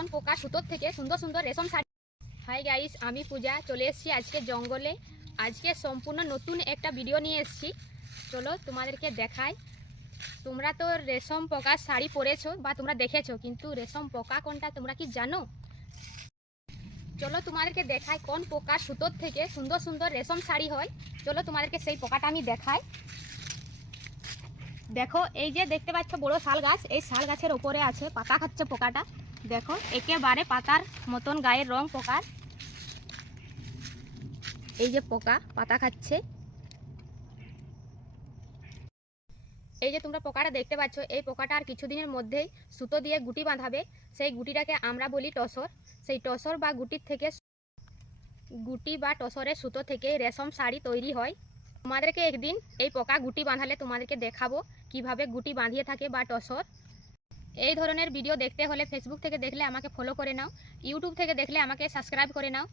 কোন পোকা সুতোর থেকে সুন্দর সুন্দর রেশম শাড়ি হাই গাইস আমি পূজা, চলে এসেছি আজকে জঙ্গলে। আজকে সম্পূর্ণ নতুন একটা ভিডিও নিয়ে এসেছি। চলো তোমাদেরকে দেখাই। তোমরা তো রেশম পোকার শাড়ি পরেছো বা তোমরা দেখেছ, কিন্তু রেশম পোকা কোনটা তোমরা কি জানো? চলো তোমাদেরকে দেখাই কোন পোকা সুতোর থেকে সুন্দর সুন্দর রেশম শাড়ি হয়। চলো তোমাদেরকে সেই পোকাটা আমি দেখাই। দেখো, এই যে দেখতে পাচ্ছ বড় শাল গাছ, এই শাল গাছের ওপরে আছে পাতা খাচ্ছে পোকাটা। দেখো একেবারে পাতার মতন গায়ের রং পোকার এই যে পোকা, পাতা খাচ্ছে। এই যে তোমরা পোকাটা দেখতে পাচ্ছ, এই পোকাটা আর কিছুদিনের মধ্যেই সুতো দিয়ে গুটি বাঁধাবে। সেই গুটিটাকে আমরা বলি টসর। সেই টসর বা গুটির থেকে গুটি বা টসরের সুতো থেকে রেশম শাড়ি তৈরি হয়। তোমাদেরকে একদিন এই পোকা গুটি বাঁধালে তোমাদেরকে দেখাবো কীভাবে গুটি বাঁধিয়ে থাকে বা টসর। এই ধরনের ভিডিও দেখতে হলে ফেসবুক থেকে দেখলে আমাকে ফলো করে নাও ইউটিউব থেকে দেখলে আমাকে সাবস্ক্রাইব করে নাও।